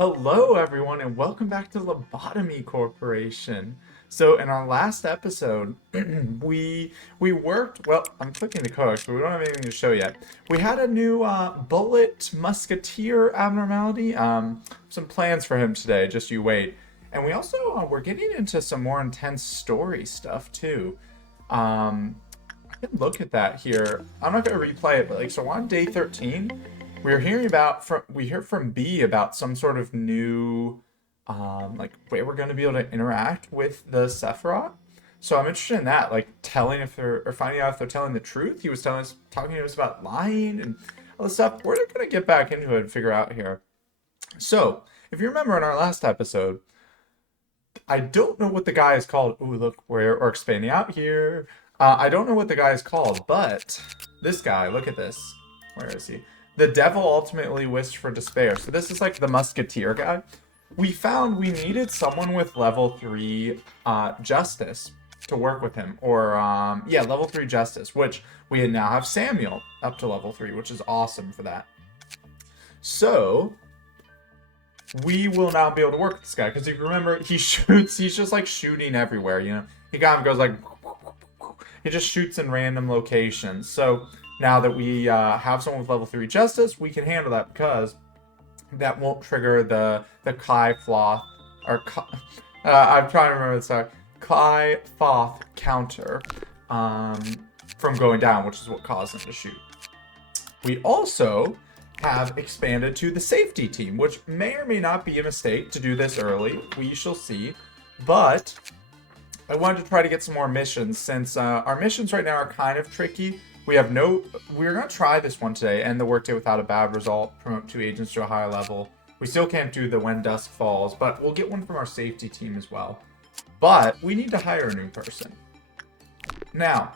Hello, everyone, and welcome back to Lobotomy Corporation. So, in our last episode, we worked. Well, I'm clicking the codex, but we don't have anything to show yet. We had a new bullet musketeer abnormality. Some plans for him today. Just you wait. And we also we're getting into some more intense story stuff too. I can look at that here. I'm not going to replay it, but so on day 13. We hear from B about some sort of new way we're going to be able to interact with the Sephiroth. So I'm interested in that, like telling if they're or finding out if they're telling the truth. He was talking to us about lying and all this stuff. We're going to get back into it and figure out here. So if you remember in our last episode, I don't know what the guy is called. Ooh, look, we're expanding out here. I don't know what the guy is called, but this guy, look at this. Where is he? The devil ultimately wished for despair. So this is like the musketeer guy. We found we needed someone with level 3 justice to work with him. Or, yeah, level 3 justice, which we now have Samuel up to level 3, which is awesome for that. So, we will now be able to work with this guy. Because if you remember, he shoots, he's just like shooting everywhere, you know? He kind of goes like, he just shoots in random locations. So, now that we have someone with level 3 justice, we can handle that because that won't trigger the Kai Floth, or I'm trying to remember the sorry, Kai Foth counter from going down, which is what caused him to shoot. We also have expanded to the safety team, which may or may not be a mistake to do this early. We shall see. But I wanted to try to get some more missions since our missions right now are kind of tricky. We're going to try this one today, end the workday without a bad result, promote 2 agents to a higher level. We still can't do the when dusk falls, but we'll get one from our safety team as well. But we need to hire a new person. Now,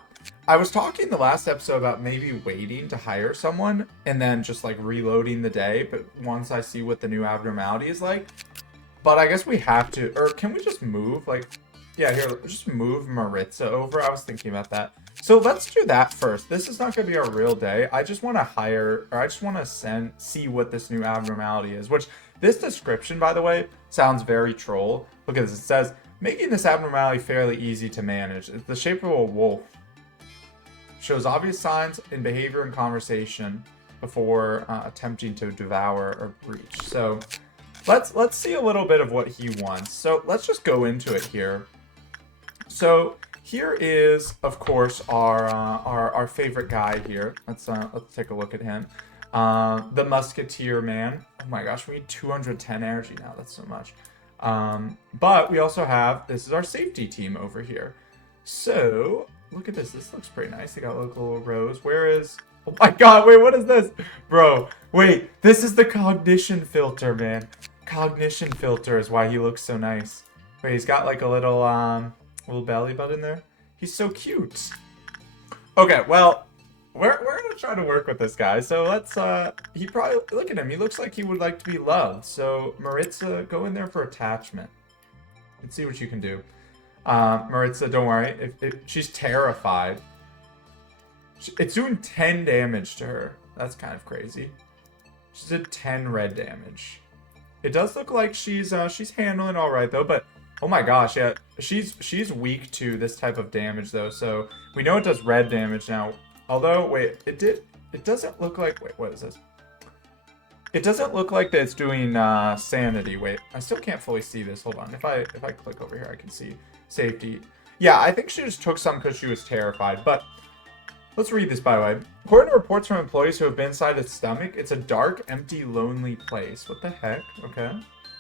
I was talking the last episode about maybe waiting to hire someone and then just like reloading the day, but once I see what the new abnormality is like. But I guess we have to, or can we just move? Yeah, here, just move Maritza over. I was thinking about that. So let's do that first. This is not going to be our real day. I just want to see what this new abnormality is. Which, this description, by the way, sounds very troll. Look at this. It says, making this abnormality fairly easy to manage. It's the shape of a wolf. Shows obvious signs in behavior and conversation before attempting to devour or breach. So let's see a little bit of what he wants. So let's just go into it here. So here is, of course, our favorite guy here. Let's take a look at him. The Musketeer man. Oh my gosh, we need 210 energy now. That's so much. But we also have, this is our safety team over here. So look at this. This looks pretty nice. They got local rows. Where is? Oh my god! Wait, what is this, bro? Wait, this is the cognition filter, man. Cognition filter is why he looks so nice. Wait, he's got like a little belly button there. He's so cute. Okay, well, we're gonna try to work with this guy. So let's he probably, look at him. He looks like he would like to be loved. So Maritza, go in there for attachment. Let's see what you can do. Maritza, don't worry. She's terrified. It's doing 10 damage to her. That's kind of crazy. She did 10 red damage. It does look like she's handling all right though, but oh my gosh, yeah, she's weak to this type of damage though. So we know it does red damage now. Although, wait, it doesn't look like, wait, what is this? It doesn't look like that it's doing sanity. Wait, I still can't fully see this. Hold on. If I click over here, I can see safety. Yeah, I think she just took some because she was terrified. But let's read this, by the way. According to reports from employees who have been inside its stomach, it's a dark, empty, lonely place. What the heck? Okay.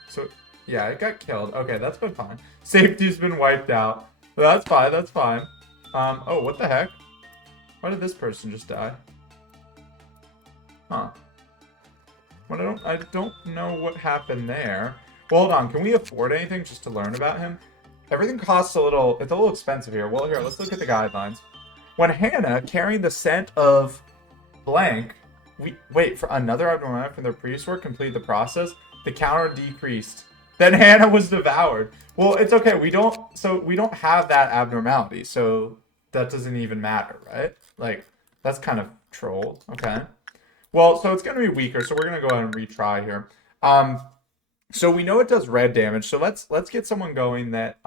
So, yeah, it got killed. Okay, that's been fine. Safety's been wiped out. Well, that's fine, that's fine. Oh, what the heck? Why did this person just die? Huh. Well, I don't know what happened there. Well, hold on. Can we afford anything just to learn about him? Everything costs it's a little expensive here. Well, here, let's look at the guidelines. When Hannah, carrying the scent of blank, wait for another abnormality from their previous work, completed the process, the counter decreased. Then Hannah was devoured. Well, it's okay. We don't have that abnormality, so that doesn't even matter, right? Like, that's kind of troll. Okay. Well, so it's going to be weaker, so we're going to go ahead and retry here. So we know it does red damage. So let's get someone going that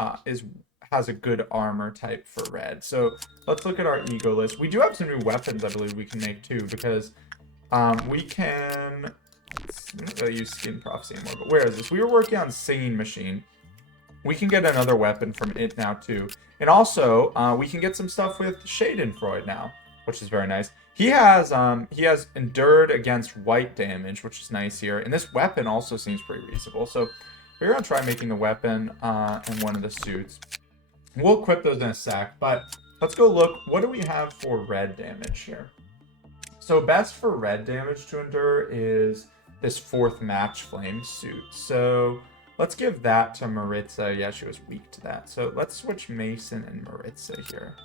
has a good armor type for red. So let's look at our ego list. We do have some new weapons, I believe we can make too, because we can. I'm not really use skin prophecy anymore. But where is this? We were working on singing machine. We can get another weapon from it now too, and also we can get some stuff with Schadenfreude now, which is very nice. He has endured against white damage, which is nice here. And this weapon also seems pretty reasonable. So we're going to try making the weapon and one of the suits. We'll equip those in a sec, but let's go look. What do we have for red damage here? So best for red damage to endure is this 4th match flame suit. So let's give that to Maritza. Yeah, she was weak to that. So let's switch Mason and Maritza here.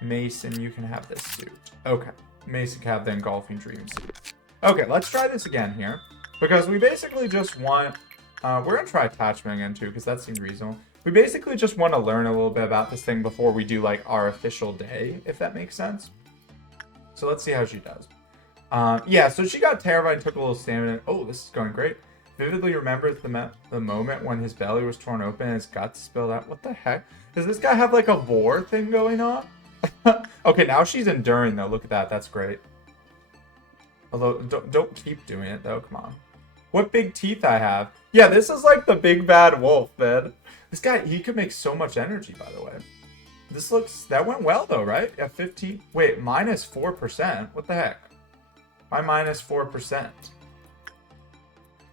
Mason, you can have this suit. Okay. Mason can have the engulfing dream suit. Okay, let's try this again here. Because we basically just want... we're going to try attachment again too, because that seemed reasonable. We basically just want to learn a little bit about this thing before we do like our official day, if that makes sense. So let's see how she does. Yeah, so she got terrified and took a little stamina. Oh, this is going great. Vividly remembers the moment when his belly was torn open and his guts spilled out. What the heck? Does this guy have like a vor thing going on? Okay, now she's enduring though. Look at that. That's great. Although, don't keep doing it though. Come on. What big teeth I have. Yeah, this is like the big bad wolf, man. This guy, he could make so much energy, by the way. This looks... That went well though, right? At 15... Wait, minus 4%? What the heck? Why minus 4%?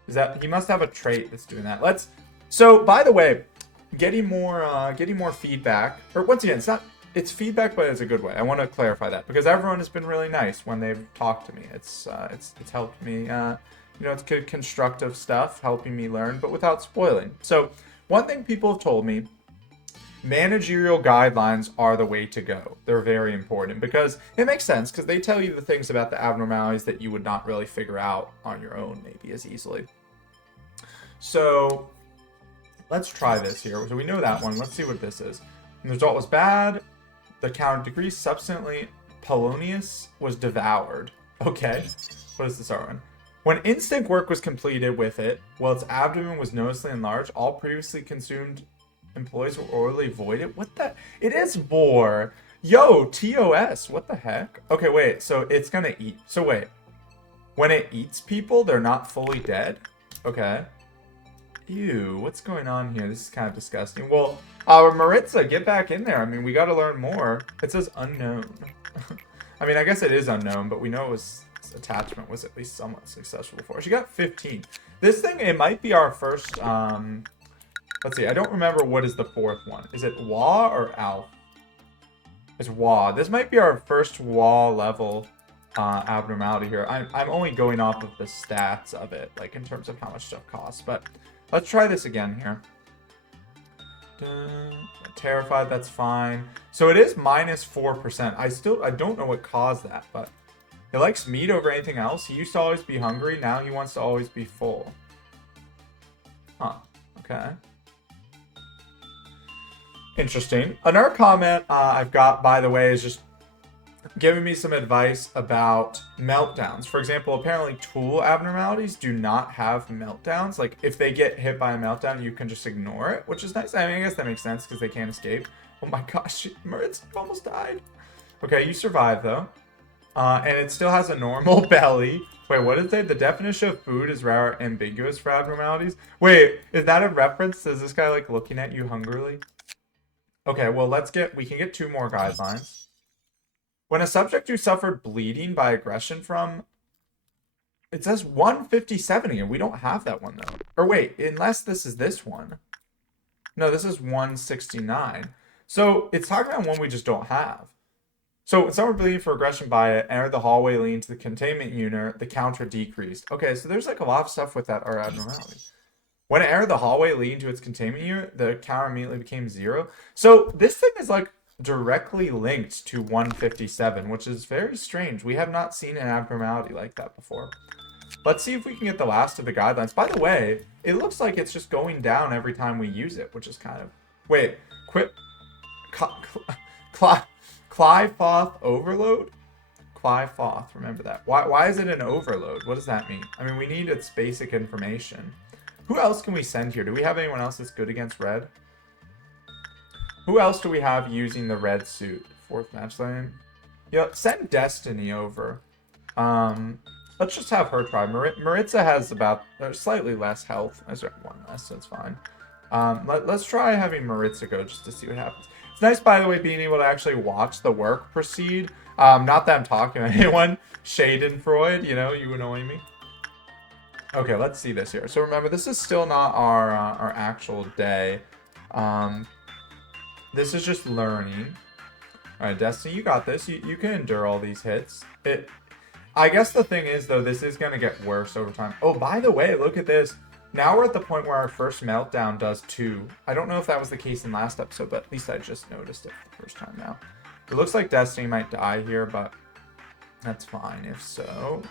Is that... He must have a trait that's doing that. Let's... So, by the way, getting more feedback... Or, once again, it's not... It's feedback, but it's a good way. I want to clarify that because everyone has been really nice when they've talked to me. It's helped me. You know, it's good constructive stuff, helping me learn, but without spoiling. So, one thing people have told me: managerial guidelines are the way to go. They're very important because it makes sense because they tell you the things about the abnormalities that you would not really figure out on your own, maybe as easily. So, let's try this here. So we know that one. Let's see what this is. The result was bad. The counter decreased. Subsequently, Polonius was devoured. Okay. What is this one? When instinct work was completed with it, while its abdomen was noticeably enlarged, all previously consumed employees were orally voided. What the? It is vor. Yo, TOS. What the heck? Okay, wait. So it's gonna eat. So wait. When it eats people, they're not fully dead? Okay. Ew, what's going on here? This is kind of disgusting. Well, Maritza, get back in there. I mean, we got to learn more. It says unknown. I mean, I guess it is unknown, but we know it was attachment was at least somewhat successful before. She got 15. This thing, it might be our first, let's see. I don't remember what is the 4th one. Is it Wa or Alf? It's Wa. This might be our first Wa level abnormality here. I'm only going off of the stats of it, like in terms of how much stuff costs, but let's try this again here. Terrified, that's fine. So it is minus 4%. I don't know what caused that, but he likes meat over anything else. He used to always be hungry. Now he wants to always be full. Huh. Okay. Interesting. Another comment I've got, by the way, is just giving me some advice about meltdowns. For example, apparently tool abnormalities do not have meltdowns. Like, if they get hit by a meltdown, you can just ignore it, which is nice. I mean, I guess that makes sense because they can't escape. Oh my gosh, Maritz almost died. Okay, you survived, though. And it still has a normal belly. Wait, what did it say? The definition of food is rather ambiguous for abnormalities. Wait, is that a reference? Is this guy, like, looking at you hungrily? Okay, well, we can get 2 more guidelines. When a subject who suffered bleeding by aggression from... It says 157 again. We don't have that one, though. Or wait, unless this is this one. No, this is 169. So, it's talking about one we just don't have. So, when someone bleeding for aggression by it, entered the hallway leading to the containment unit, the counter decreased. Okay, so there's like a lot of stuff with that are abnormality. When it entered the hallway leading to its containment unit, the counter immediately became 0. So, this thing is like directly linked to 157, which is very strange. We have not seen an abnormality like that before. Let's see if we can get the last of the guidelines. By the way, it looks like it's just going down every time we use it, which is kind of... Wait, quit... Clifoth overload? Clifoth, remember that. Why is it an overload? What does that mean? I mean, we need its basic information. Who else can we send here? Do we have anyone else that's good against red? Who else do we have using the red suit? 4th match lane. Yeah, send Destiny over. Let's just have her try. Maritza has about slightly less health. I sorry, 1 less, so it's fine. Let's try having Maritza go just to see what happens. It's nice, by the way, being able to actually watch the work proceed. Not that I'm talking to anyone. Schadenfreude, you know, you annoying me. Okay, let's see this here. So remember, this is still not our actual day. This is just learning. All right, Destiny, you got this. You can endure all these hits. I guess the thing is, though, this is going to get worse over time. Oh, by the way, look at this. Now we're at the point where our first meltdown does 2. I don't know if that was the case in last episode, but at least I just noticed it for the first time now. It looks like Destiny might die here, but that's fine if so.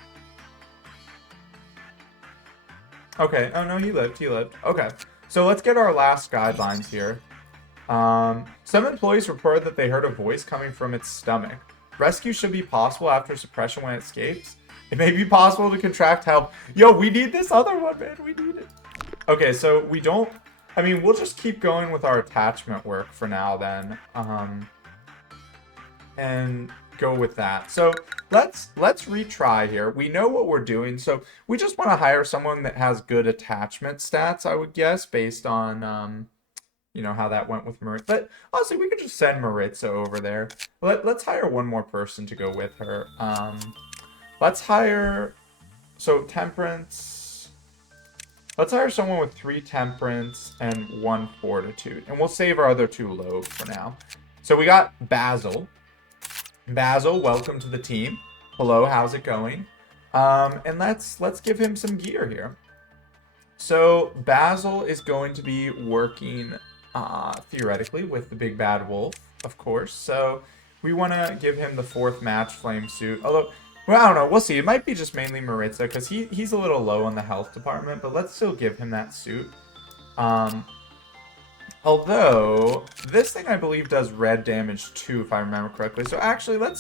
Okay. Oh, no, he lived. He lived. Okay. So let's get our last guidelines here. Some employees reported that they heard a voice coming from its stomach. Rescue should be possible after suppression when it escapes. It may be possible to contract help. Yo, we need this other one, man. We need it. Okay, so we don't... I mean, we'll just keep going with our attachment work for now then. And go with that. So let's retry here. We know what we're doing. So we just want to hire someone that has good attachment stats, I would guess, based on... you know, how that went with Maritza. But honestly, we could just send Maritza over there. Let's hire one more person to go with her. Let's hire... So, Temperance... Let's hire someone with 3 Temperance and 1 Fortitude. And we'll save our other 2 low for now. So, we got Basil. Basil, welcome to the team. Hello, how's it going? And let's give him some gear here. So, Basil is going to be working... theoretically, with the big bad wolf, of course. So we want to give him the 4th match flame suit. Although, well, I don't know. We'll see. It might be just mainly Maritza because he's a little low on the health department. But let's still give him that suit. Although this thing I believe does red damage too, if I remember correctly. So actually, we'll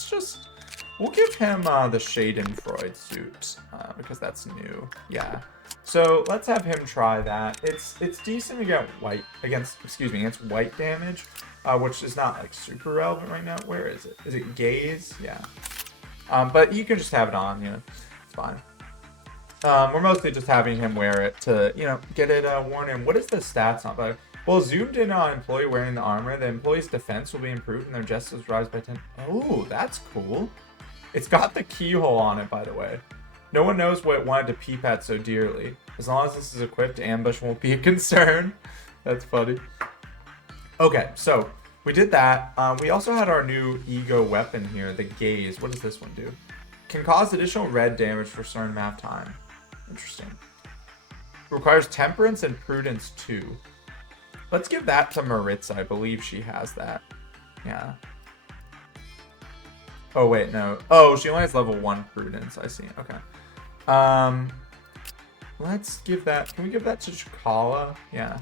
give him the Schadenfreude suit because that's new. Yeah. So let's have him try that. It's decent against white damage, which is not like super relevant right now. Where is it? Is it gaze? Yeah. But you can just have it on, you know, it's fine. We're mostly just having him wear it to, you know, get it worn in. What is the stats on it? Well, zoomed in on employee wearing the armor, the employee's defense will be improved and their justice rise by 10. Oh, that's cool. It's got the keyhole on it, by the way. No one knows what it wanted to peep at so dearly. As long as this is equipped, ambush won't be a concern. That's funny. Okay, so we did that. We also had our new ego weapon here, the gaze. What does this one do? Can cause additional red damage for a certain amount of time. Interesting. Requires temperance and prudence too. Let's give that to Maritza. I believe she has that. Yeah. Oh, wait, no. Oh, she only has level 1 prudence. I see. Okay. Let's give that... Can we give that to Chikala? Yeah.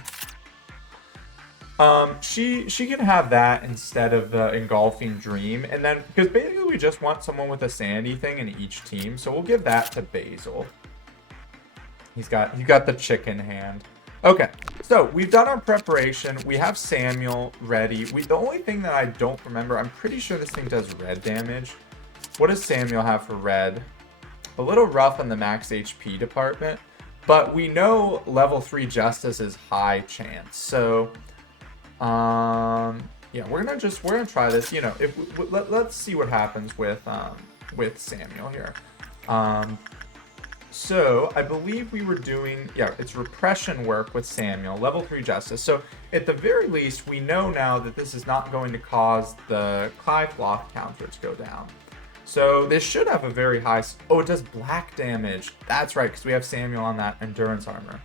She can have that instead of the engulfing dream. And then... Because basically we just want someone with a sanity thing in each team. So we'll give that to Basil. He's got the chicken hand. Okay. So, we've done our preparation. We have Samuel ready. The only thing that I don't remember... I'm pretty sure this thing does red damage. What does Samuel have for red? A little rough on the max HP department, but we know level 3 justice is high chance. So, yeah, we're gonna try this. You know, let's see what happens with Samuel here. So I believe we were doing, yeah, it's repression work with Samuel, level 3 justice. So at the very least, we know now that this is not going to cause the Clive Flock counter to go down. So this should have a very high... Oh, it does black damage. That's right, because we have Samuel on that endurance armor.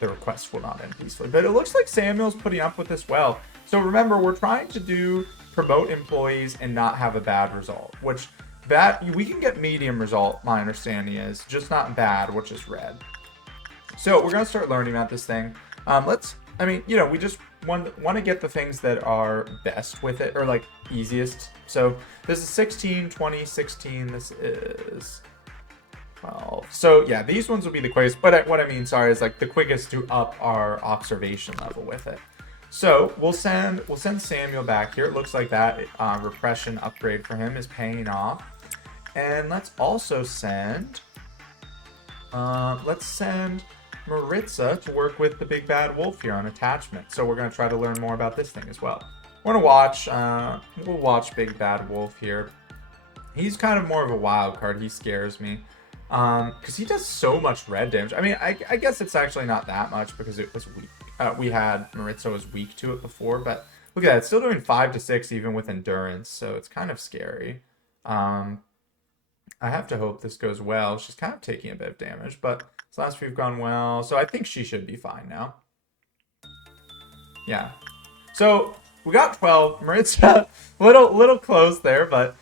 The request will not end peacefully. But it looks like Samuel's putting up with this well. So remember, we're trying to promote employees and not have a bad result. Which, we can get medium result, my understanding is. Just not bad, which is red. So we're going to start learning about this thing. We just want to get the things that are best with it, or like easiest. So this is 16, 20, 16. This is 12. So yeah, these ones will be the quickest. But what I mean, sorry, is like the quickest to up our observation level with it. So we'll send Samuel back here. It looks like that repression upgrade for him is paying off. And let's also send Maritza to work with the big bad wolf here on attachment. So we're gonna try to learn more about this thing as well. We're gonna watch. We'll watch big bad wolf here. He's kind of more of a wild card. He scares me. Because he does so much red damage. I mean, I guess it's actually not that much because it was weak. We had Maritza was weak to it before, but look at that. It's still doing 5 to 6 even with endurance, so it's kind of scary. I have to hope this goes well. She's kind of taking a bit of damage, but this last few have gone well, so I think she should be fine now. Yeah. So we got 12. Maritza, little close there, but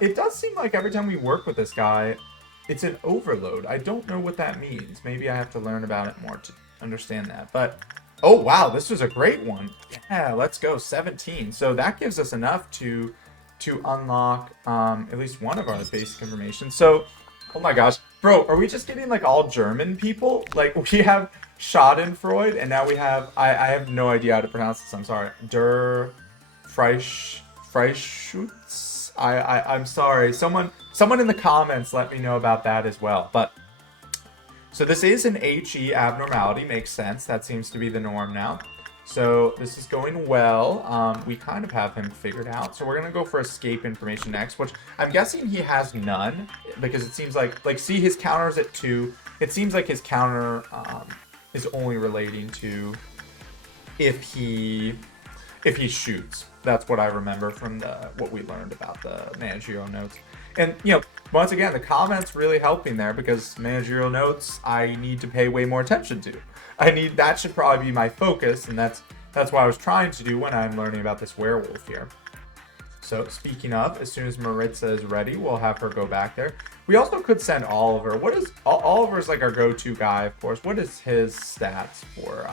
it does seem like every time we work with this guy, it's an overload. I don't know what that means. Maybe I have to learn about it more to understand that. But, oh, wow, this was a great one. Yeah, let's go. 17. So that gives us enough to unlock at least one of our basic information. So, oh my gosh. Bro, are we just getting, like, all German people? Like, we have Schadenfreude, and now we have... I have no idea how to pronounce this. I'm sorry. Der Freischutz? I'm sorry. Someone in the comments let me know about that as well. But so this is an HE abnormality. Makes sense. That seems to be the norm now. So this is going well. We kind of have him figured out. So we're going to go for escape information next, which I'm guessing he has none because it seems like see his counter's at 2. It seems like his counter is only relating to if he shoots. That's what I remember from what we learned about the managerial notes. And, you know, once again, the comments really helping there because managerial notes I need to pay way more attention to. That should probably be my focus, and that's what I was trying to do when I'm learning about this werewolf here. So, speaking of, as soon as Maritza is ready, we'll have her go back there. We also could send Oliver. Oliver's like our go-to guy, of course. What is his stats for?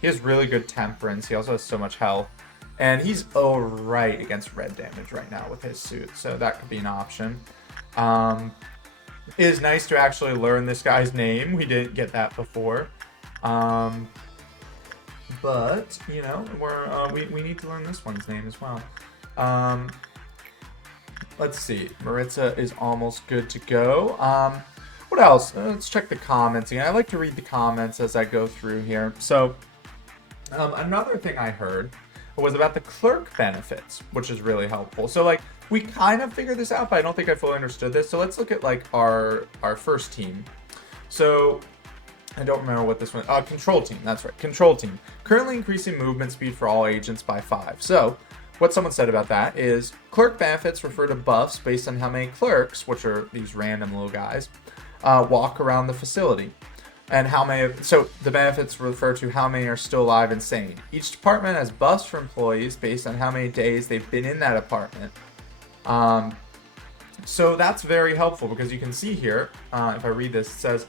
He has really good temperance. He also has so much health. And he's alright against red damage right now with his suit, so that could be an option. It is nice to actually learn this guy's name. We didn't get that before. But, you know, we need to learn this one's name as well. Let's see. Maritza is almost good to go. What else? Let's check the comments again. I like to read the comments as I go through here. So, another thing I heard was about the clerk benefits, which is really helpful. So like we kind of figured this out, but I don't think I fully understood this. So let's look at like our first team. So I don't remember what this one, control team, that's right. Control team, currently increasing movement speed for all agents by 5. So what someone said about that is clerk benefits refer to buffs based on how many clerks, which are these random little guys, walk around the facility. And how many, so the benefits refer to how many are still alive and sane. Each department has buffs for employees based on how many days they've been in that apartment. So that's very helpful because you can see here, if I read this, it says,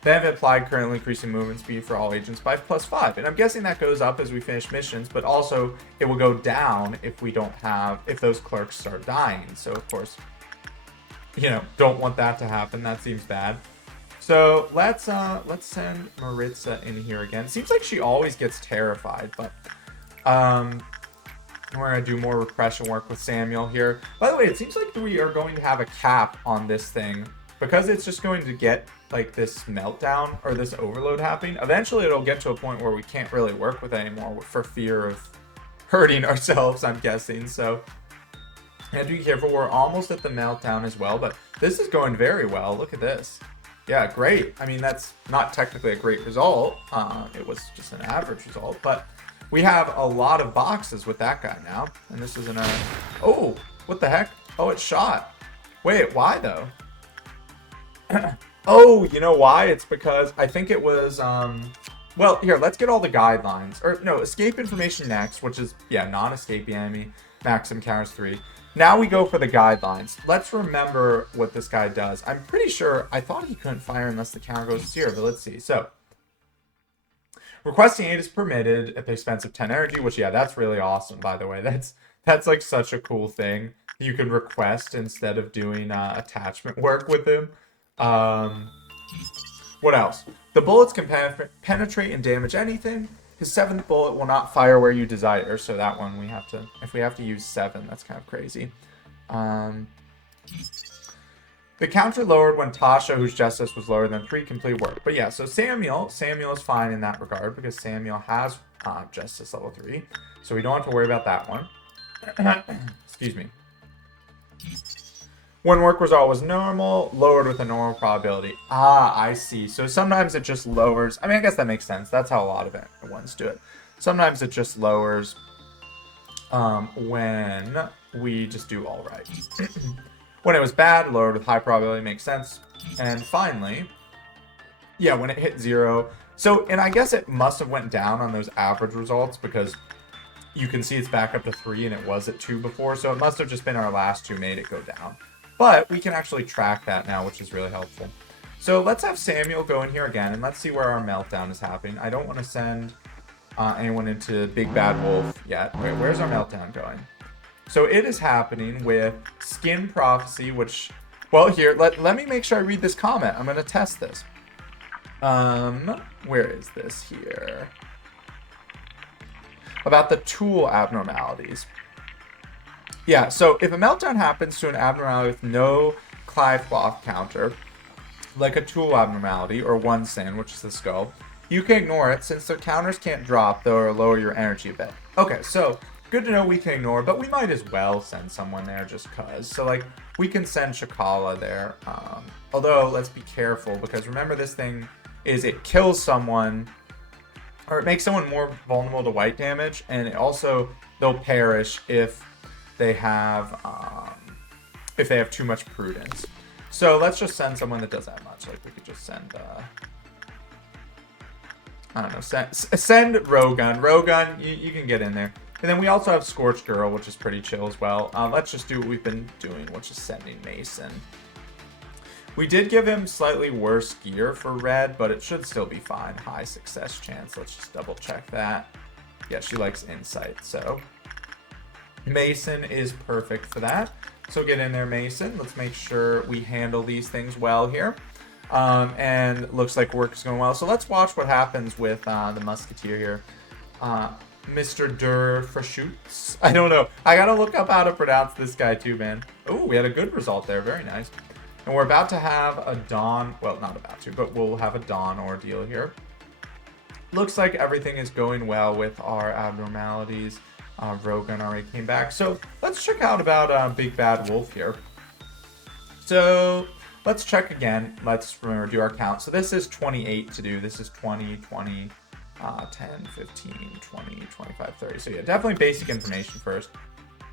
benefit applied currently increasing movement speed for all agents by +5. And I'm guessing that goes up as we finish missions, but also it will go down if if those clerks start dying. So of course, you know, don't want that to happen. That seems bad. So let's send Maritza in here again. Seems like she always gets terrified, but we're gonna do more repression work with Samuel here. By the way, it seems like we are going to have a cap on this thing because it's just going to get like this meltdown or this overload happening. Eventually, it'll get to a point where we can't really work with it anymore for fear of hurting ourselves, I'm guessing. So you have to be careful. We're almost at the meltdown as well, but this is going very well. Look at this. Yeah, great. I mean, that's not technically a great result. It was just an average result, but we have a lot of boxes with that guy now. And this isn't a... Oh, what the heck? Oh, it shot. Wait, why though? Oh, you know why? It's because I think it was... Well, here, let's get all the guidelines. Or, no, escape information next, which is, yeah, non-escape enemy. Maximum counters 3. Now we go for the guidelines. Let's remember what this guy does. I'm pretty sure, I thought he couldn't fire unless the counter goes to 0, but let's see. So, requesting aid is permitted at the expense of 10 energy, which, yeah, that's really awesome, by the way. That's like such a cool thing. You can request instead of doing attachment work with him. What else? The bullets can penetrate and damage anything. His 7th bullet will not fire where you desire. So that one we have to, if we have to use 7, that's kind of crazy. The counter lowered when Tasha, whose justice was lower than 3, complete work. But yeah, so Samuel is fine in that regard because Samuel has justice level 3. So we don't have to worry about that one. Excuse me. When work result was normal, lowered with a normal probability. Ah, I see. So sometimes it just lowers. I mean, I guess that makes sense. That's how a lot of ones do it. Sometimes it just lowers when we just do all right. When it was bad, lowered with high probability, makes sense. And finally, yeah, when it hit 0. So, and I guess it must have went down on those average results because you can see it's back up to 3 and it was at 2 before. So it must have just been our last 2 made it go down. But we can actually track that now, which is really helpful. So let's have Samuel go in here again, and let's see where our meltdown is happening. I don't want to send anyone into Big Bad Wolf yet. Wait, where's our meltdown going? So it is happening with Skin Prophecy, which, well, here, let me make sure I read this comment. I'm going to test this. Where is this here? About the tool abnormalities. Yeah, so if a meltdown happens to an abnormality with no Clive cloth counter, like a tool abnormality or 1 sin, which is the skull, you can ignore it since the counters can't drop, though, or lower your energy a bit. Okay, so good to know we can ignore, but we might as well send someone there just cause. So, like, we can send Shakala there. Although, let's be careful, because remember this thing is it kills someone, or it makes someone more vulnerable to white damage, and it also, they'll perish if they have too much prudence. So let's just send someone that does that much. Like we could just send I don't know, send Rowgun. Rowgun, you can get in there. And then we also have Scorched Girl, which is pretty chill as well. Let's just do what we've been doing, which is sending Mason. We did give him slightly worse gear for red, but it should still be fine. High success chance. Let's just double check that. Yeah, she likes insight, so Mason is perfect for that. So get in there, Mason. Let's make sure we handle these things well here. And looks like work is going well. So let's watch what happens with the Musketeer here. Mr. Der Verschutz. I don't know. I gotta look up how to pronounce this guy too, man. Oh, we had a good result there. Very nice. And we're about to have a dawn. Well, not about to, but we'll have a dawn ordeal here. Looks like everything is going well with our abnormalities. Rogan already came back. So let's check out about Big Bad Wolf here. So let's check again. Let's remember do our count. So this is 28 to do. This is 20, 20, 10, 15, 20, 25, 30. So yeah, definitely basic information first.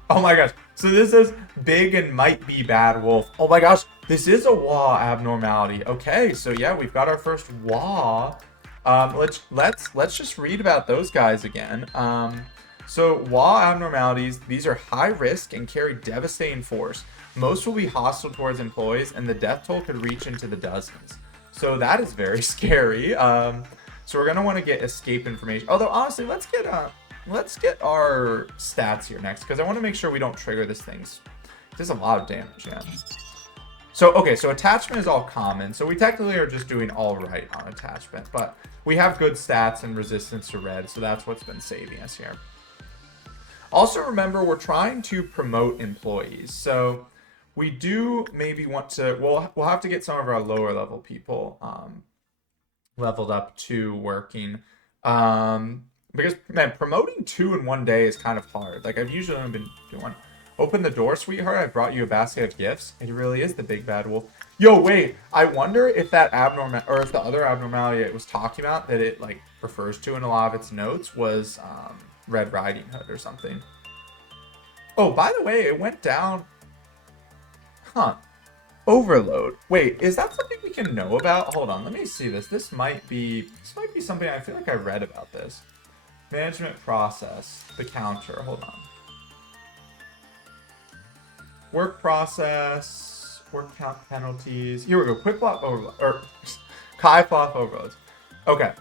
Oh my gosh. So this is Big and Might Be Bad Wolf. Oh my gosh. This is a WA abnormality. Okay. So yeah, we've got our first WA. Let's just read about those guys again. So WA abnormalities, these are high risk and carry devastating force. Most will be hostile towards employees, and the death toll could reach into the dozens. So that is very scary. So we're gonna want to get escape information. Although honestly, let's get our stats here next, because I want to make sure we don't trigger this thing. There's a lot of damage, yeah. So okay, so attachment is all common. So we technically are just doing all right on attachment, but we have good stats and resistance to red, so that's what's been saving us here. Also remember, we're trying to promote employees. So we do maybe want to, we'll have to get some of our lower level people leveled up to working. Because, man, promoting 2 in one day is kind of hard. Like, I've usually only been doing, open the door, sweetheart, I brought you a basket of gifts. It really is the Big Bad Wolf. Yo, wait, I wonder if that abnormal, or if the other abnormality it was talking about that it, like, refers to in a lot of its notes was, Red Riding Hood or something. Oh, by the way, it went down. Huh. Overload. Wait, is that something we can know about? Hold on, let me see this. This might be something I feel like I read about this. Management process. The counter. Hold on. Work process. Work count penalties. Here we go. Quick block overload. Or Kai Floth overloads. Okay.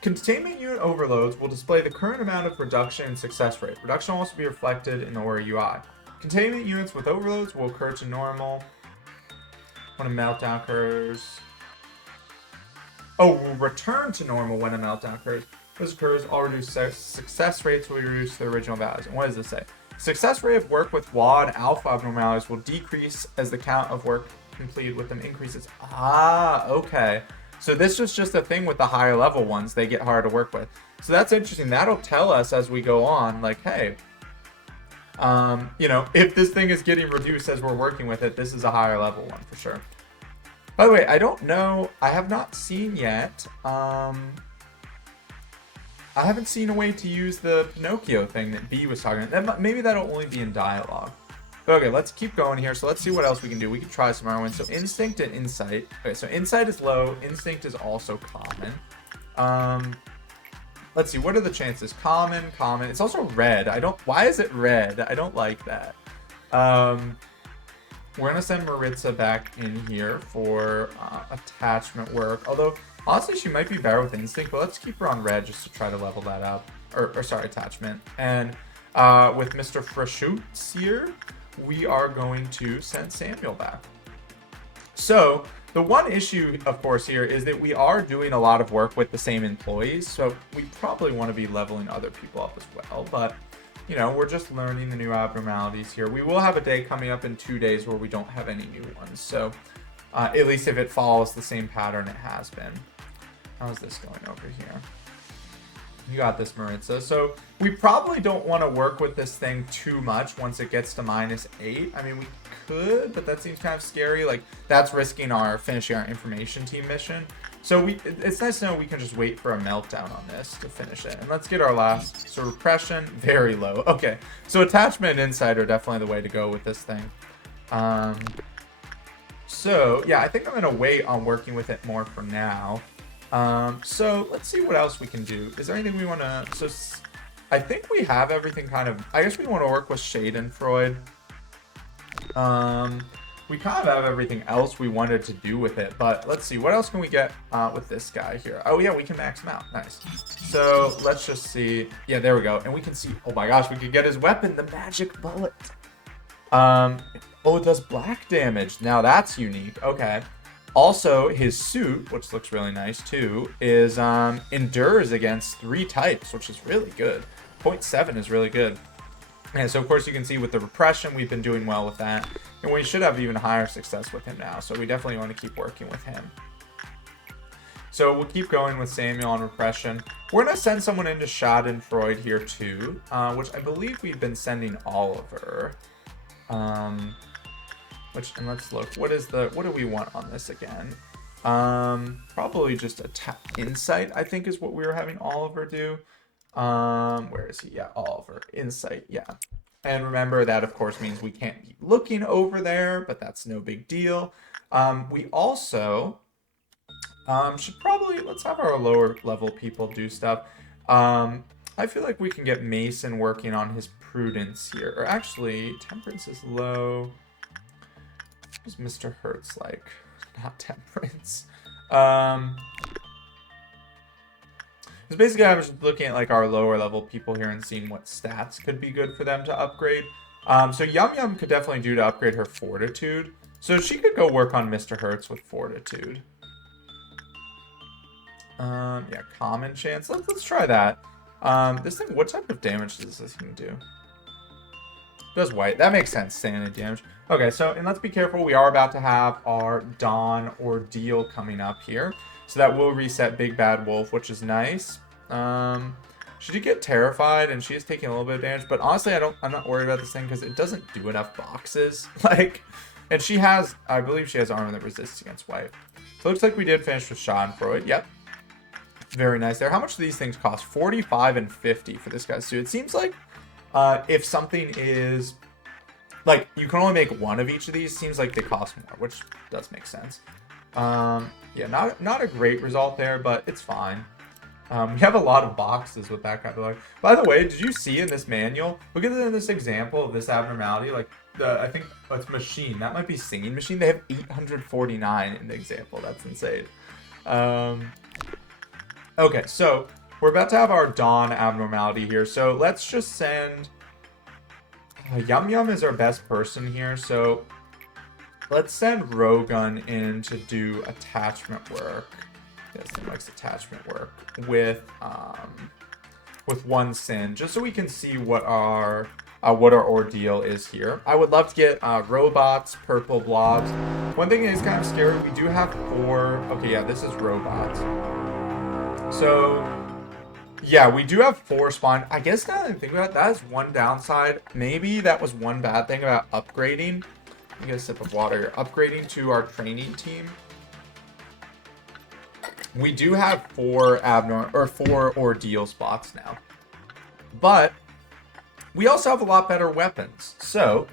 Containment unit overloads will display the current amount of reduction and success rate. Reduction will also be reflected in the Aura UI. Containment units with overloads will occur to normal. When a meltdown occurs. Oh, will return to normal when a meltdown occurs. This occurs, all reduced success rates will reduce the original values. And what does this say? Success rate of work with WAD alpha abnormalities will decrease as the count of work completed with them increases. Ah, okay. So this is just a thing with the higher level ones. They get harder to work with. So that's interesting. That'll tell us as we go on, like, hey, you know, if this thing is getting reduced as we're working with it, this is a higher level one for sure. By the way, I don't know. I have not seen yet. I haven't seen a way to use the Pinocchio thing that B was talking about. Maybe that'll only be in dialogue. But okay, let's keep going here. So let's see what else we can do. We can try some other ones. So instinct and insight. Okay, so insight is low. Instinct is also common. Let's see. What are the chances? Common. It's also red. Why is it red? I don't like that. We're going to send Maritza back in here for attachment work. Although, honestly, she might be better with instinct, but let's keep her on red just to try to level that up. Or sorry, attachment. And with Mr. Freshoots here, we are going to send Samuel back. So, the one issue, of course, here is that we are doing a lot of work with the same employees. So, we probably want to be leveling other people up as well. But you know, we're just learning the new abnormalities here. We will have a day coming up in 2 days where we don't have any new ones. So, at least if it follows the same pattern it has been. How's this going over here? You got this, Maritza. So, we probably don't want to work with this thing too much once it gets to -8. I mean, we could, but that seems kind of scary. Like, that's risking finishing our information team mission. So it's nice to know we can just wait for a meltdown on this to finish it. And let's get our last. So repression, very low. Okay, so attachment and insight are definitely the way to go with this thing. So yeah, I think I'm gonna wait on working with it more for now. So let's see what else we can do. Is there anything we want to? So I think we have everything kind of. I guess we want to work with Schadenfreude. We kind of have everything else we wanted to do with it, but let's see, what else can we get with this guy here? Oh yeah, we can max him out. Nice. So let's just see. Yeah, there we go. And we can see, oh my gosh, we could get his weapon, the magic bullet. Oh, it does black damage. Now that's unique. Okay. Also, his suit, which looks really nice too, is endures against 3 types, which is really good. 0.7 is really good. And so, of course, you can see with the repression, we've been doing well with that. And we should have even higher success with him now. So we definitely want to keep working with him. So we'll keep going with Samuel on repression. We're going to send someone into Schadenfreude here too, which I believe we've been sending Oliver. And let's look. What do we want on this again? Probably just insight, I think, is what we were having Oliver do. Where is he? Yeah, Oliver. Insight, yeah. And remember that, of course, means we can't be looking over there, but that's no big deal. We also should probably, let's have our lower level people do stuff. I feel like we can get Mason working on his prudence here. Or actually, temperance is low. What's Mr. Hertz like? Not temperance. Because basically I was looking at like our lower level people here and seeing what stats could be good for them to upgrade. So Yum Yum could definitely do to upgrade her fortitude. So she could go work on Mr. Hertz with fortitude. Yeah, common chance. Let's try that. This thing, what type of damage does this thing do? Does white. That makes sense, sanity damage. Okay, so, and let's be careful. We are about to have our Dawn Ordeal coming up here. So that will reset Big Bad Wolf, which is nice. She did get terrified, and she is taking a little bit of damage. But honestly, I'm not worried about this thing because it doesn't do enough boxes. Like, and she has, I believe she has armor that resists against white. So it looks like we did finish with Schadenfreude. Yep. Very nice there. How much do these things cost? 45 and 50 for this guy's suit. It seems like if something is, like, you can only make one of each of these, seems like they cost more, which does make sense. Yeah, not a great result there, but it's fine. We have a lot of boxes with that kind of, like. By the way, did you see in this manual, look at this example of this abnormality, like, I think it's machine. That might be singing machine. They have 849 in the example. That's insane. Okay, so we're about to have our Dawn abnormality here. So let's just send... Yum Yum is our best person here, so let's send Rogun in to do attachment work. Yes, he likes attachment work with one sin, just so we can see what our ordeal is here. I would love to get robots, purple blobs. One thing that is kind of scary, we do have 4. Okay, yeah, this is robots. So, yeah, we do have 4 spawn. I guess now that I think about it, that is one downside. Maybe that was one bad thing about upgrading. Let me get a sip of water here. Upgrading to our training team. We do have 4 ordeal spots now. But we also have a lot better weapons. So,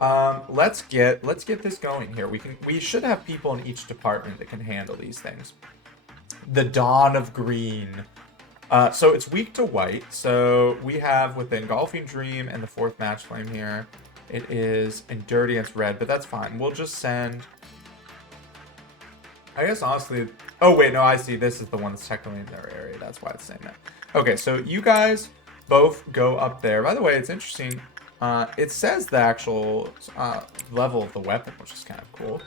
let's get this going here. We should have people in each department that can handle these things. The Dawn of Green. So it's weak to white. So we have with the Engulfing Dream and the 4th Match Flame here. It is endured against red, but that's fine. We'll just send... I guess honestly... Oh, wait, no, I see. This is the one that's technically in their area. That's why it's saying that. Okay, so you guys both go up there. By the way, it's interesting. It says the actual level of the weapon, which is kind of cool.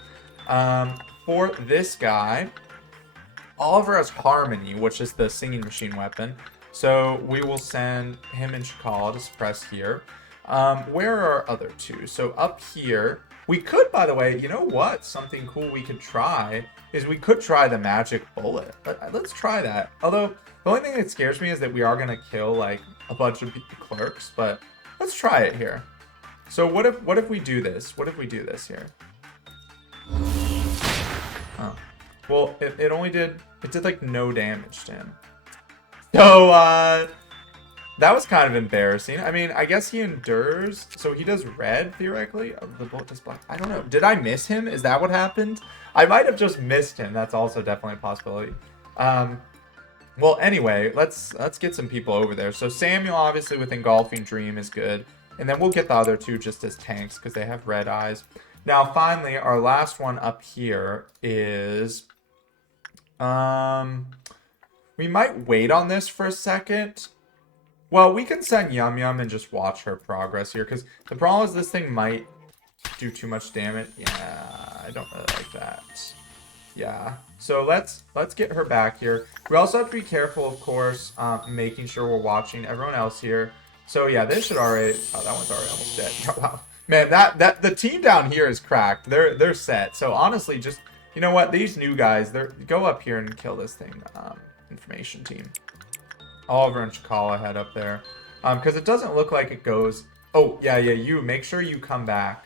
For this guy, Oliver has Harmony, which is the singing machine weapon. So we will send him and Shakala to suppress here. Where are our other 2? So up here, we could, by the way, you know what? Something cool we could try is we could try the magic bullet. Let's try that. Although, the only thing that scares me is that we are going to kill, like, a bunch of clerks. But let's try it here. So what if we do this? What if we do this here? Oh. Well, it only did... It did, like, no damage to him. So, that was kind of embarrassing. I mean, I guess he endures. So he does red, theoretically. The bullet does black. I don't know. Did I miss him? Is that what happened? I might have just missed him. That's also definitely a possibility. Well, anyway, let's get some people over there. So Samuel, obviously, with Engulfing Dream is good. And then we'll get the other 2 just as tanks because they have red eyes. Now, finally, our last one up here is... we might wait on this for a second. Well, we can send Yum Yum and just watch her progress here, because the problem is this thing might do too much damage. Yeah, I don't really like that. Yeah, so let's get her back here. We also have to be careful, of course, making sure we're watching everyone else here. So yeah, this should already... Oh, that one's already almost dead. Oh, wow. Man, the team down here is cracked. They're set. So honestly, just... You know what? These new guys, go up here and kill this thing. Information team. Oliver and Shakala head up there. Because it doesn't look like it goes... Oh, yeah, you. Make sure you come back.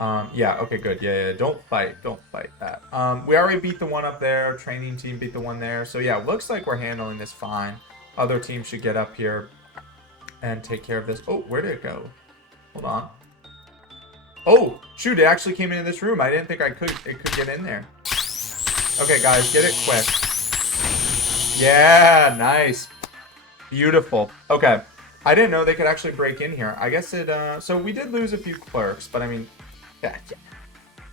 Yeah, okay, good. Yeah, don't fight that. We already beat the one up there. Training team beat the one there. So, yeah, looks like we're handling this fine. Other teams should get up here and take care of this. Oh, where did it go? Hold on. Oh, shoot, it actually came into this room. I didn't think it could get in there. Okay, guys, get it quick. Yeah, nice. Beautiful. Okay. I didn't know they could actually break in here. I guess it, so we did lose a few clerks, but I mean,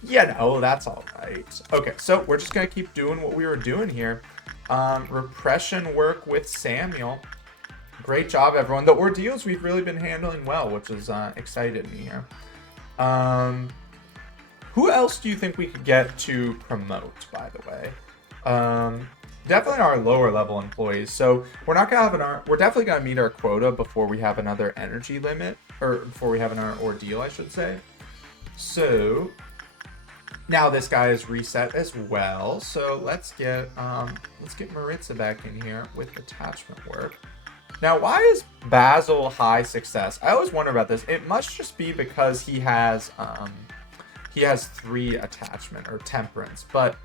yeah, no, that's all right. Okay, so we're just going to keep doing what we were doing here. Repression work with Samuel. Great job, everyone. The ordeals we've really been handling well, which has excited me here. Who else do you think we could get to promote, by the way? Definitely our lower level employees. So we're not gonna have we're definitely gonna meet our quota before we have another energy limit, or before we have another ordeal, I should say. So now this guy is reset as well. So let's get Maritza back in here with attachment work. Now, why is Basil high success? I always wonder about this. It must just be because he has 3 attachment or temperance, but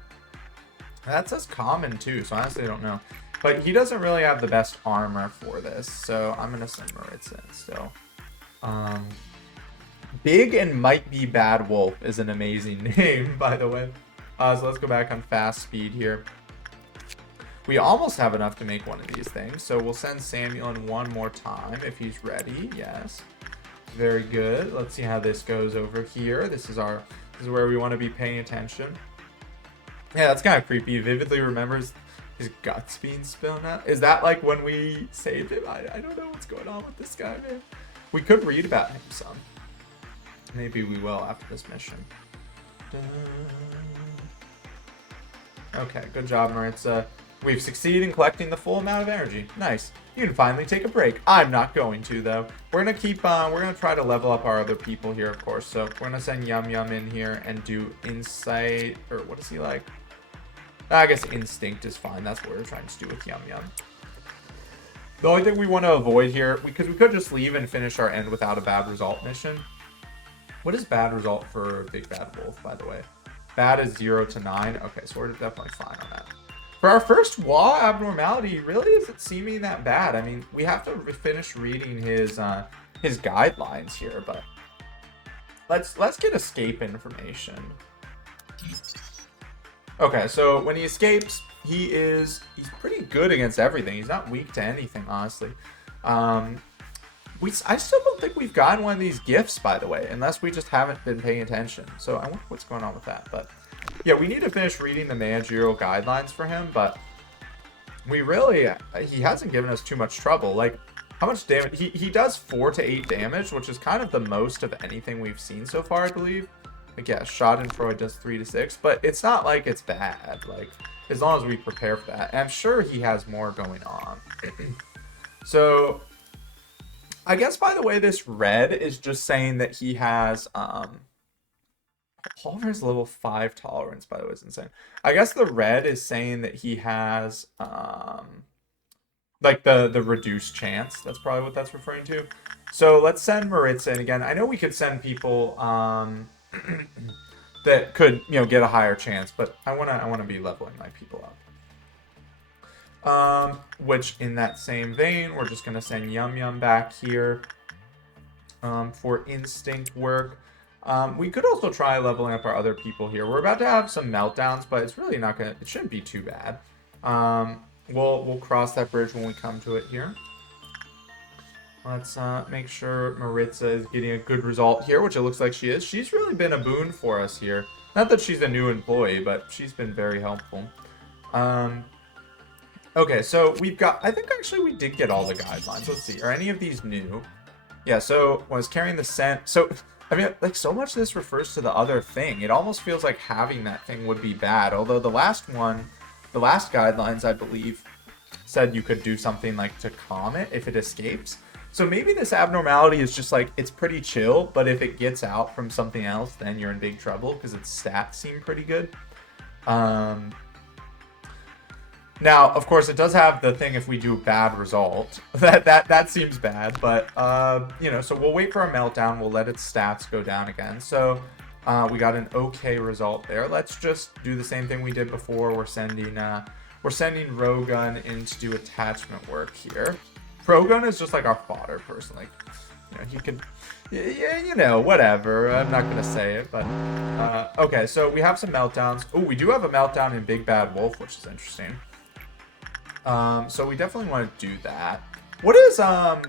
that says common too, so honestly I don't know. But he doesn't really have the best armor for this, so I'm gonna send Maritza in still. Big and Might Be Bad Wolf is an amazing name, by the way. So let's go back on fast speed here. We almost have enough to make one of these things, so we'll send Samuel in one more time if he's ready. Yes, very good. Let's see how this goes over here. This is where we want to be paying attention. Yeah, that's kind of creepy. He vividly remembers his guts being spilled out. Is that like when we saved him? I don't know what's going on with this guy, man. We could read about him some. Maybe we will after this mission. Okay, good job, Maritza. We've succeeded in collecting the full amount of energy. Nice. You can finally take a break. I'm not going to, though. We're gonna keep on. We're gonna try to level up our other people here, of course. So we're gonna send Yum Yum in here and do insight, or what is he like? I guess instinct is fine. That's what we're trying to do with Yum Yum. The only thing we want to avoid here, because we could just leave and finish our end without a bad result mission. What is bad result for Big Bad Wolf, by the way? Bad is 0 to 9. Okay, so we're definitely fine on that. For our first WA abnormality, really isn't seeming that bad. I mean, we have to finish reading his guidelines here, but let's get escape information. Okay, so when he escapes, he's pretty good against everything. He's not weak to anything, honestly. I still don't think we've gotten one of these gifts, by the way, unless we just haven't been paying attention. So I wonder what's going on with that. But yeah, we need to finish reading the managerial guidelines for him, but he hasn't given us too much trouble. Like, how much damage? He does 4 to 8 damage, which is kind of the most of anything we've seen so far, I believe. Like, yeah, Schadenfreude does 3 to 6, but it's not like it's bad. Like, as long as we prepare for that. And I'm sure he has more going on. So I guess, by the way, this red is just saying that he has Oliver's level 5 tolerance, by the way, is insane. I guess the red is saying that he has like the reduced chance. That's probably what that's referring to. So let's send Maritza in again. I know we could send people that could, get a higher chance, but I wanna be leveling my people up. Which in that same vein, we're just gonna send Yum Yum back here for instinct work. We could also try leveling up our other people here. We're about to have some meltdowns, but it's really not gonna. It shouldn't be too bad. We'll cross that bridge when we come to it here. Let's make sure Maritza is getting a good result here, which it looks like she is. She's really been a boon for us here. Not that she's a new employee, but she's been very helpful. Okay, so we've got, I think actually we did get all the guidelines. Let's see, are any of these new? Yeah, so was carrying the scent. So, I mean, like, so much of this refers to the other thing. It almost feels like having that thing would be bad. Although the last guidelines, I believe, said you could do something like to calm it if it escapes. So maybe this abnormality is just like, it's pretty chill, but if it gets out from something else, then you're in big trouble because its stats seem pretty good. Now, of course, it does have the thing if we do a bad result. That seems bad, but, so we'll wait for our meltdown. We'll let its stats go down again. So we got an okay result there. Let's just do the same thing we did before. We're sending Rogun in to do attachment work here. Rogun is just like our fodder, personally. He could, whatever. I'm not going to say it, but, okay, so we have some meltdowns. Oh, we do have a meltdown in Big Bad Wolf, which is interesting. So we definitely want to do that. What is, I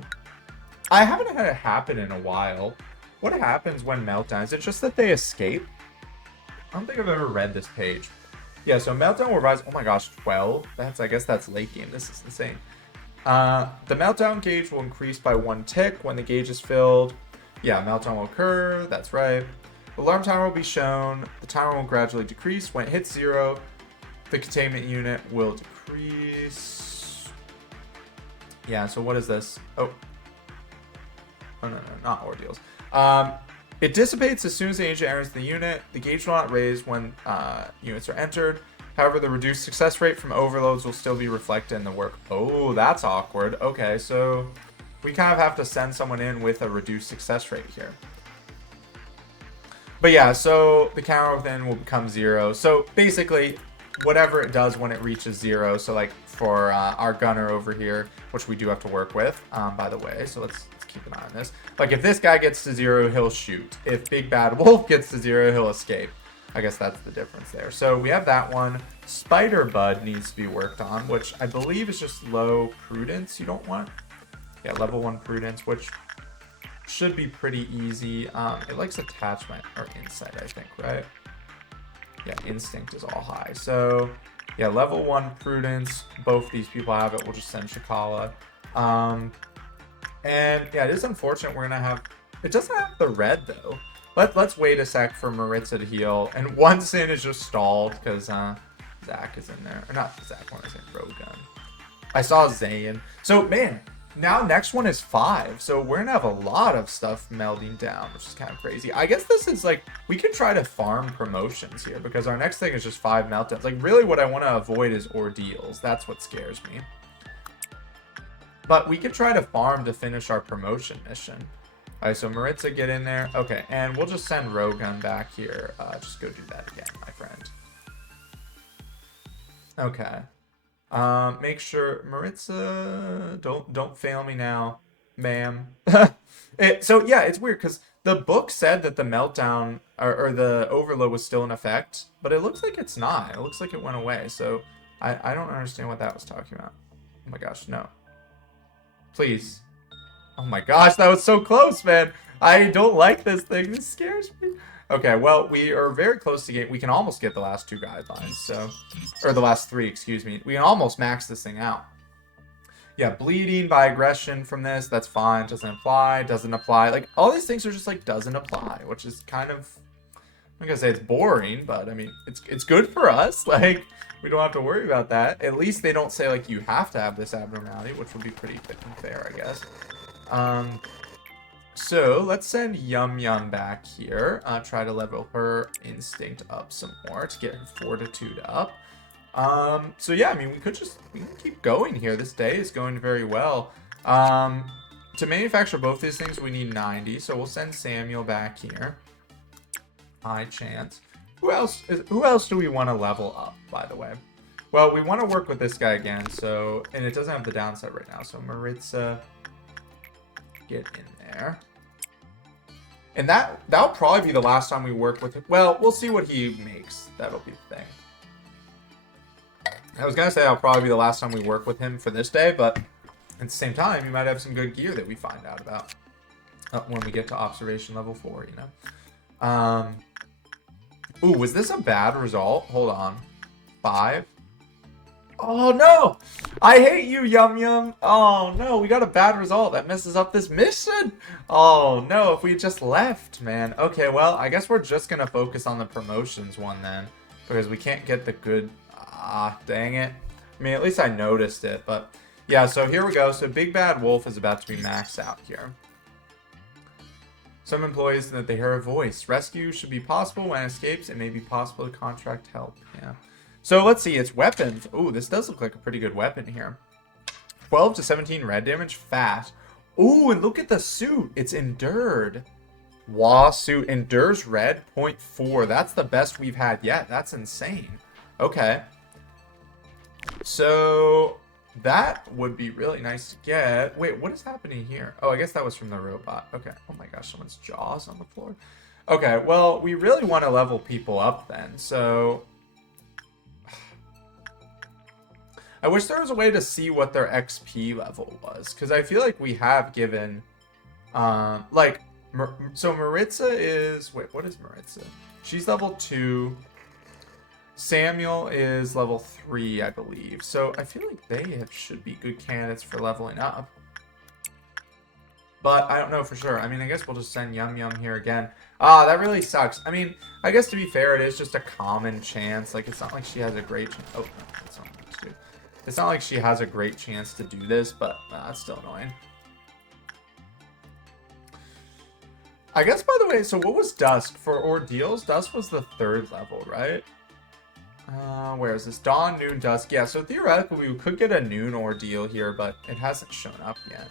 haven't had it happen in a while. What happens when meltdown? Is it just that they escape? I don't think I've ever read this page. Yeah, so meltdown will rise, oh my gosh, 12? I guess that's late game. This is insane. The meltdown gauge will increase by 1 tick when the gauge is filled. Yeah, meltdown will occur. That's right. The alarm timer will be shown. The timer will gradually decrease. When it hits 0, the containment unit will decrease. Yeah, so what is this? Oh, no, not ordeals. It dissipates as soon as the agent enters the unit. The gauge will not raise when units are entered. However, the reduced success rate from overloads will still be reflected in the work. Oh, that's awkward. Okay, so we kind of have to send someone in with a reduced success rate here. But yeah, so the counter within will become 0. So basically, whatever it does when it reaches 0. So like for our gunner over here, which we do have to work with, by the way. So let's keep an eye on this. Like if this guy gets to 0, he'll shoot. If Big Bad Wolf gets to 0, he'll escape. I guess that's the difference there. So we have that one. Spider Bud needs to be worked on, which I believe is just low prudence you don't want. Yeah, level 1 prudence, which should be pretty easy. It likes attachment or insight, I think, right? Yeah, instinct is all high. So yeah, level 1 prudence. Both these people have it. We'll just send Shakala. And yeah, it is unfortunate we're gonna have, it doesn't have the red though. Let's wait a sec for Maritza to heal. And one sin is just stalled because Zach is in there. Or not Zach, what am I saying? Rogan. I saw Zayn. So, man, now next one is 5. So we're going to have a lot of stuff melding down, which is kind of crazy. I guess this is like, we can try to farm promotions here because our next thing is just 5 meltdowns. Like, really what I want to avoid is ordeals. That's what scares me. But we could try to farm to finish our promotion mission. All right, so Maritza, get in there. Okay, and we'll just send Rogun back here. Just go do that again, my friend. Okay. Make sure Maritza, don't fail me now, ma'am. So yeah, it's weird because the book said that the meltdown or the overload was still in effect, but it looks like it's not. It looks like it went away. So I don't understand what that was talking about. Oh my gosh, no. Please. Oh my gosh, that was so close, man. I don't like this thing. This scares me. Okay, well, we are very close to get... We can almost get the last 2 guidelines, so... Or the last 3, excuse me. We can almost max this thing out. Yeah, bleeding by aggression from this, that's fine. Doesn't apply, doesn't apply. Like, all these things are just like, doesn't apply, which is kind of... I'm gonna say it's boring, but, I mean, it's good for us. Like, we don't have to worry about that. At least they don't say, like, you have to have this abnormality, which would be pretty fair, I guess. So let's send Yum Yum back here. Try to level her instinct up some more to get her fortitude up. So yeah, I mean, we can keep going here. This day is going very well. To manufacture both these things, we need 90. So we'll send Samuel back here. High chance. Who else do we want to level up, by the way? Well, we want to work with this guy again. So, and it doesn't have the downside right now. So Maritza, get in there. And that'll probably be the last time we work with him. Well, we'll see what he makes. That'll be the thing. I was going to say that'll probably be the last time we work with him for this day, but at the same time, you might have some good gear that we find out about when we get to observation level 4, you know. Ooh, was this a bad result? Hold on. 5? Oh, no! I hate you, Yum Yum! Oh, no, we got a bad result. That messes up this mission! Oh, no, if we just left, man. Okay, well, I guess we're just gonna focus on the promotions one then. Because we can't get the good... Ah, dang it. I mean, at least I noticed it, but... Yeah, so here we go. So Big Bad Wolf is about to be maxed out here. Some employees that they hear a voice. Rescue should be possible when it escapes. It may be possible to contract help. Yeah. So let's see, it's weapons. Ooh, this does look like a pretty good weapon here. 12 to 17 red damage, fast. Ooh, and look at the suit. It's endured. Wah suit endures red, 0.4. That's the best we've had yet. That's insane. Okay. So that would be really nice to get. Wait, what is happening here? Oh, I guess that was from the robot. Okay. Oh my gosh, someone's jaw's on the floor. Okay, well, we really want to level people up then. So... I wish there was a way to see what their XP level was, because I feel like we have given, like, so Maritza is, wait, what is Maritza? She's level 2. Samuel is level 3, I believe. So I feel like they should be good candidates for leveling up. But I don't know for sure. I mean, I guess we'll just send Yum Yum here again. Ah, that really sucks. I mean, I guess to be fair, it is just a common chance. Like, it's not like she has a great chance. Oh, no, that's not what to do. It's not like she has a great chance to do this, but that's still annoying. I guess, by the way, so what was Dusk? For Ordeals, Dusk was the 3rd level, right? Where is this? Dawn, Noon, Dusk. Yeah, so theoretically, we could get a Noon Ordeal here, but it hasn't shown up yet.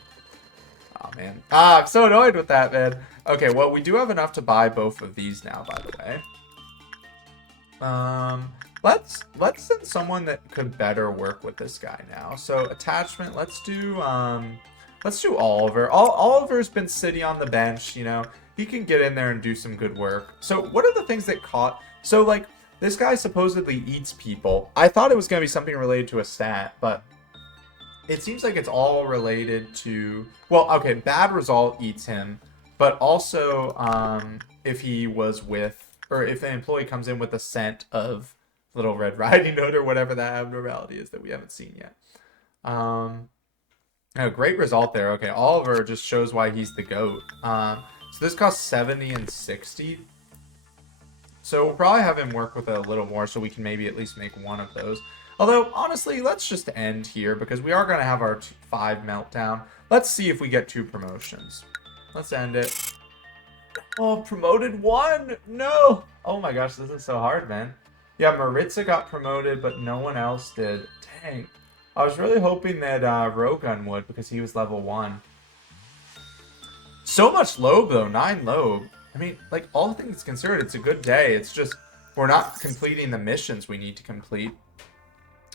Oh, man. Ah, I'm so annoyed with that, man. Okay, well, we do have enough to buy both of these now, by the way. Let's send someone that could better work with this guy now. So attachment, let's do Oliver. Oliver's been sitting on the bench, you know. He can get in there and do some good work. So what are the things that caught? So like this guy supposedly eats people. I thought it was gonna be something related to a stat, but it seems like it's all related to, well, okay, bad result eats him, but also if he was with, or if an employee comes in with a scent of Little Red Riding Hood or whatever that abnormality is that we haven't seen yet. Oh, great result there. Okay, Oliver just shows why he's the GOAT. So this costs 70 and 60. So we'll probably have him work with it a little more so we can maybe at least make one of those. Although, honestly, let's just end here because we are going to have our 5 meltdown. Let's see if we get 2 promotions. Let's end it. Oh, promoted 1! No! Oh my gosh, this is so hard, man. Yeah, Maritza got promoted, but no one else did. Dang. I was really hoping that Rogun would because he was level 1. So much Lobe, though. 9 Lobe. I mean, like, all things considered, it's a good day. It's just, we're not completing the missions we need to complete.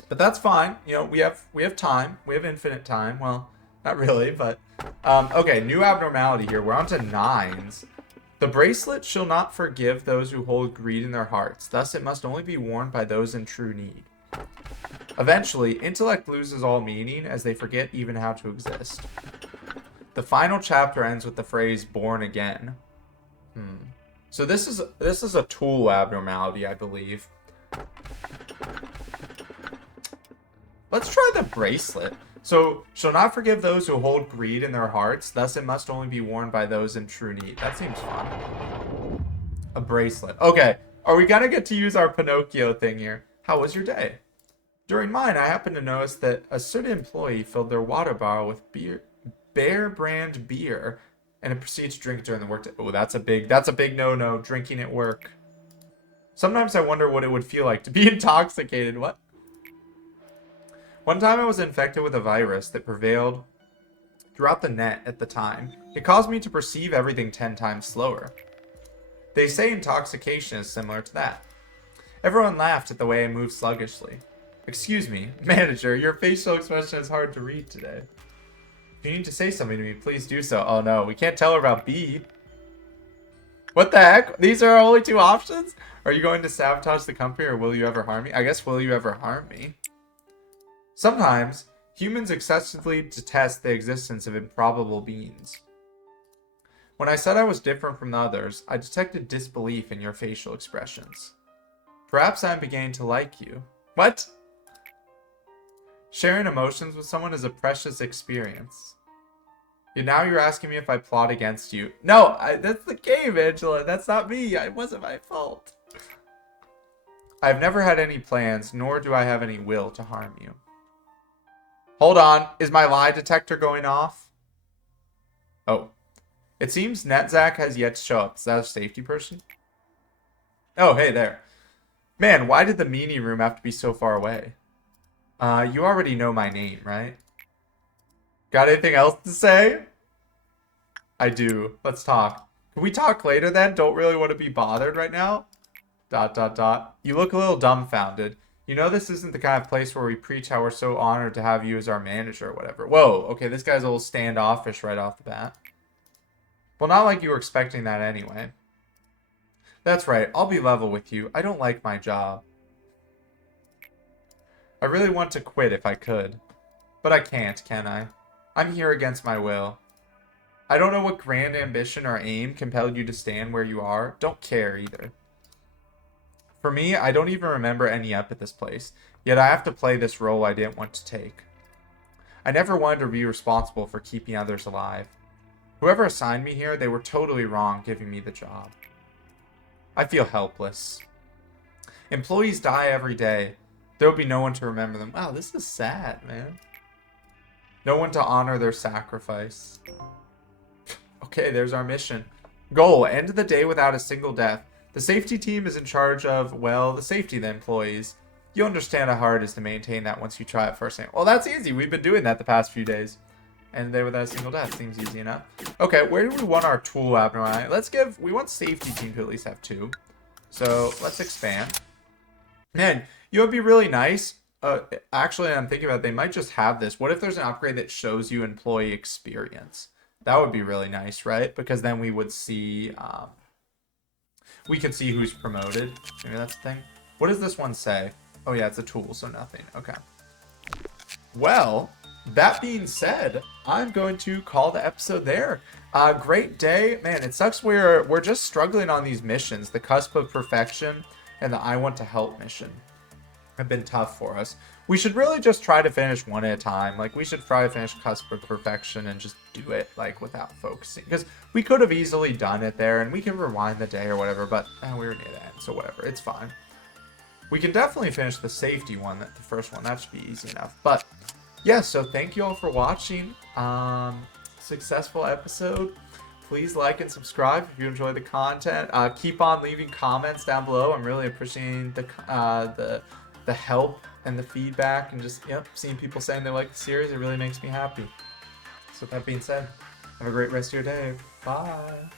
But that's fine. You know, we have time. We have infinite time. Well, not really, but... okay, new abnormality here. We're on to 9s. The bracelet shall not forgive those who hold greed in their hearts. Thus, it must only be worn by those in true need. Eventually, intellect loses all meaning as they forget even how to exist. The final chapter ends with the phrase, born again. So this is a tool abnormality, I believe. Let's try the bracelet. So, shall not forgive those who hold greed in their hearts, thus it must only be worn by those in true need. That seems fun. A bracelet. Okay, are we gonna get to use our Pinocchio thing here? How was your day? During mine, I happened to notice that a certain employee filled their water bottle with Bear brand beer and proceeded to drink it during the workday. Oh, that's a big no-no, drinking at work. Sometimes I wonder what it would feel like to be intoxicated. What? One time I was infected with a virus that prevailed throughout the net at the time. It caused me to perceive everything 10 times slower. They say intoxication is similar to that. Everyone laughed at the way I moved sluggishly. Excuse me, manager, your facial expression is hard to read today. If you need to say something to me, please do so. Oh no, we can't tell her about B. What the heck? These are our only 2 options? Are you going to sabotage the company or will you ever harm me? I guess will you ever harm me? Sometimes, humans excessively detest the existence of improbable beings. When I said I was different from the others, I detected disbelief in your facial expressions. Perhaps I am beginning to like you. What? Sharing emotions with someone is a precious experience. And now you're asking me if I plot against you. No, that's the game, Angela. That's not me. It wasn't my fault. I've never had any plans, nor do I have any will to harm you. Hold on. Is my lie detector going off? Oh. It seems Netzak has yet to show up. Is that a safety person? Oh, hey there. Man, why did the meanie room have to be so far away? You already know my name, right? Got anything else to say? I do. Let's talk. Can we talk later then? Don't really want to be bothered right now. ... You look a little dumbfounded. You know this isn't the kind of place where we preach how we're so honored to have you as our manager or whatever. Whoa, okay, this guy's a little standoffish right off the bat. Well, not like you were expecting that anyway. That's right, I'll be level with you. I don't like my job. I really want to quit if I could. But I can't, can I? I'm here against my will. I don't know what grand ambition or aim compelled you to stand where you are. Don't care either. For me, I don't even remember any up at this place, yet I have to play this role I didn't want to take. I never wanted to be responsible for keeping others alive. Whoever assigned me here, they were totally wrong giving me the job. I feel helpless. Employees die every day. There will be no one to remember them. Wow, this is sad, man. No one to honor their sacrifice. Okay, there's our mission. Goal, end the day without a single death. The safety team is in charge of, well, the safety of the employees. You understand how hard it is to maintain that once you try it first. Well, that's easy. We've been doing that the past few days. And they without a single death. Seems easy enough. Okay, where do we want our tool abnormality? We want safety team to at least have 2. So, let's expand. Man, you know, it'd be really nice. Actually, I'm thinking about it, they might just have this. What if there's an upgrade that shows you employee experience? That would be really nice, right? Because then we would see... we could see who's promoted. Maybe that's the thing. What does this one say? Oh yeah, it's a tool, so nothing. Okay. Well, that being said, I'm going to call the episode there. Great day. Man, it sucks we're just struggling on these missions. The cusp of perfection and the I want to help mission have been tough for us. we should really just try to finish one at a time. Like, we should try to finish Cusp of Perfection and just do it, like, without focusing. Because we could have easily done it there, and we can rewind the day or whatever, but we were near the end, so whatever. It's fine. We can definitely finish the safety one, the first one. That should be easy enough. But, yeah, so thank you all for watching. Successful episode. Please like and subscribe if you enjoy the content. Keep on leaving comments down below. I'm really appreciating the help and the feedback, and just seeing people saying they like the series. It really makes me happy. So with that being said, have a great rest of your day. Bye.